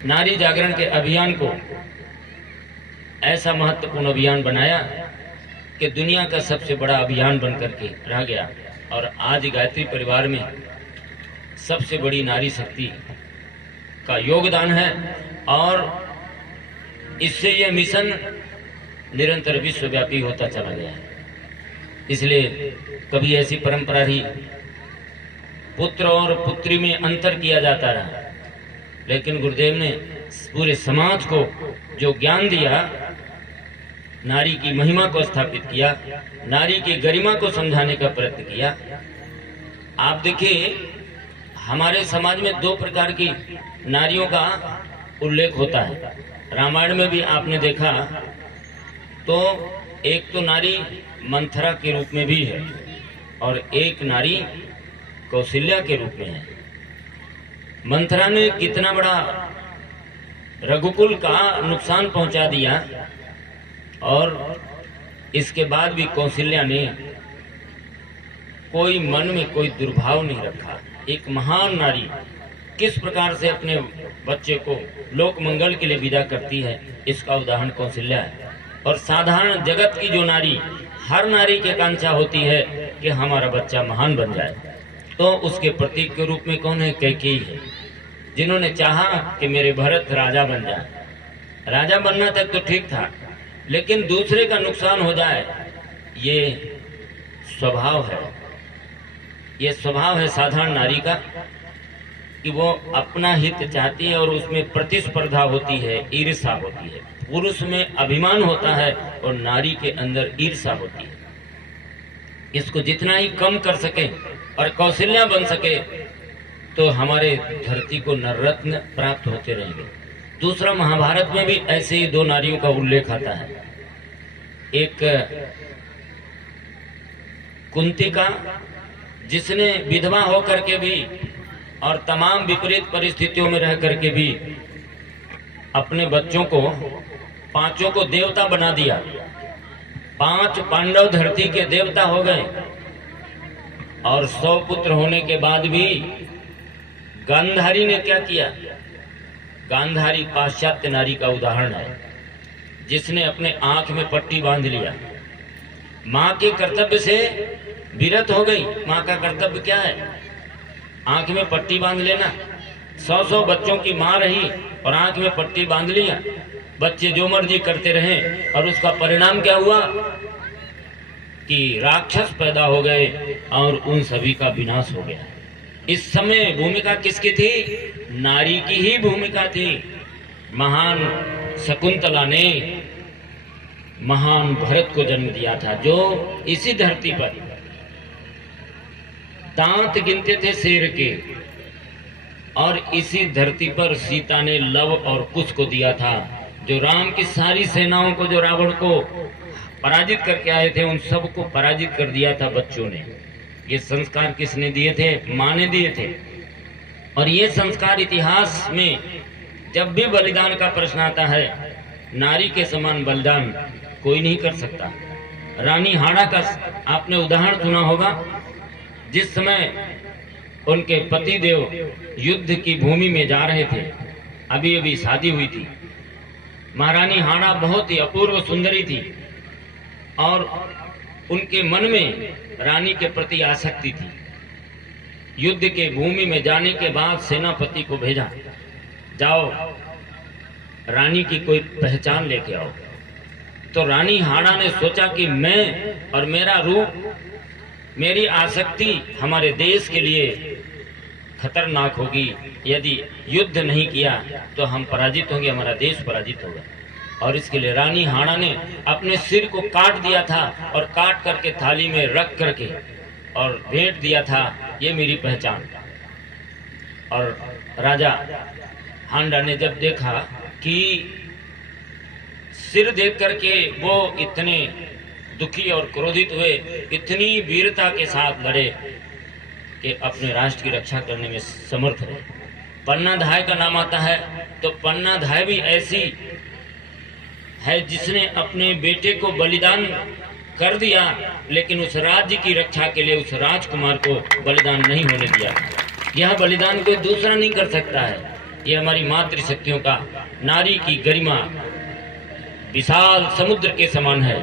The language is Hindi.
नारी जागरण के अभियान को ऐसा महत्वपूर्ण अभियान बनाया कि दुनिया का सबसे बड़ा अभियान बनकर के रह गया। और आज गायत्री परिवार में सबसे बड़ी नारी शक्ति का योगदान है और इससे यह मिशन निरंतर विश्वव्यापी होता चला गया है। इसलिए कभी ऐसी परंपरा रही, पुत्र और पुत्री में अंतर किया जाता रहा, लेकिन गुरुदेव ने पूरे समाज को जो ज्ञान दिया, नारी की महिमा को स्थापित किया, नारी की गरिमा को समझाने का प्रयत्न किया। आप देखिए, हमारे समाज में दो प्रकार की नारियों का उल्लेख होता है। रामायण में भी आपने देखा तो एक तो नारी मंथरा के रूप में भी है और एक नारी कौशल्या के रूप में है। मंथरा ने कितना बड़ा रघुकुल का नुकसान पहुंचा दिया और इसके बाद भी कौशल्या ने कोई मन में कोई दुर्भाव नहीं रखा। एक महान नारी किस प्रकार से अपने बच्चे को लोक मंगल के लिए विदा करती है, इसका उदाहरण कौशल्या है। और साधारण जगत की जो नारी, हर नारी की आकांक्षा होती है कि हमारा बच्चा महान बन जाए, तो उसके प्रतीक के रूप में कौन है? कैकेयी है, जिन्होंने चाहा कि मेरे भरत राजा बन जाए। राजा बनना तक तो ठीक था, लेकिन दूसरे का नुकसान हो जाए, ये स्वभाव है। ये स्वभाव है साधारण नारी का कि वो अपना हित चाहती है और उसमें प्रतिस्पर्धा होती है, ईर्ष्या होती है। पुरुष में अभिमान होता है और नारी के अंदर ईर्ष्या होती है। इसको जितना ही कम कर सके और कौशल्या बन सके तो हमारे धरती को नवरत्न प्राप्त होते रहेंगे। दूसरा, महाभारत में भी ऐसे ही दो नारियों का उल्लेख आता है। एक कुंती का, जिसने विधवा होकर के भी और तमाम विपरीत परिस्थितियों में रह करके भी अपने बच्चों को, पांचों को देवता बना दिया। 5 पांडव धरती के देवता हो गए और 100 पुत्र होने के बाद भी गांधारी ने क्या किया? गांधारी पाश्चात्य नारी का उदाहरण है, जिसने अपने आंख में पट्टी बांध लिया, मां के कर्तव्य से विरत हो गई। मां का कर्तव्य क्या है? आंख में पट्टी बांध लेना। 100 बच्चों की मां रही और आंख में पट्टी बांध लिया, बच्चे जो मर्जी करते रहे और उसका परिणाम क्या हुआ कि राक्षस पैदा हो गए और उन सभी का विनाश हो गया। इस समय भूमिका किसकी थी? नारी की ही भूमिका थी। महान शकुंतला ने महान भरत को जन्म दिया था, जो इसी धरती पर दांत गिनते थे शेर के, और इसी धरती पर सीता ने लव और कुश को दिया था, जो राम की सारी सेनाओं को, जो रावण को पराजित करके आए थे, उन सबको पराजित कर दिया था बच्चों ने। ये संस्कार किसने दिए थे? मां ने दिए थे। और ये संस्कार इतिहास में जब भी बलिदान का प्रश्न आता है, नारी के समान बलिदान कोई नहीं कर सकता। रानी हाड़ा का आपने उदाहरण सुना होगा। जिस समय उनके पति देव युद्ध की भूमि में जा रहे थे, अभी अभी शादी हुई थी। महारानी हाड़ा बहुत ही अपूर्व सुंदरी थी और उनके मन में रानी के प्रति आसक्ति थी। युद्ध के भूमि में जाने के बाद सेनापति को भेजा, जाओ रानी की कोई पहचान लेके आओ। तो रानी हाड़ा ने सोचा कि मैं और मेरा रूप, मेरी आसक्ति हमारे देश के लिए खतरनाक होगी। यदि युद्ध नहीं किया तो हम पराजित होंगे, हमारा देश पराजित होगा। और इसके लिए रानी हाड़ा ने अपने सिर को काट दिया था और काट करके थाली में रख करके और भेंट दिया था, ये मेरी पहचान। और राजा हांडा ने जब देखा कि सिर देख करके वो इतने दुखी और क्रोधित हुए, इतनी वीरता के साथ लड़े कि अपने राष्ट्र की रक्षा करने में समर्थ रहे। पन्नाधाय का नाम आता है, तो पन्नाधाय भी ऐसी है जिसने अपने बेटे को बलिदान कर दिया, लेकिन उस राज्य की रक्षा के लिए उस राजकुमार को बलिदान नहीं होने दिया। यह बलिदान कोई दूसरा नहीं कर सकता है। ये हमारी मातृशक्तियों का, नारी की गरिमा विशाल समुद्र के समान है।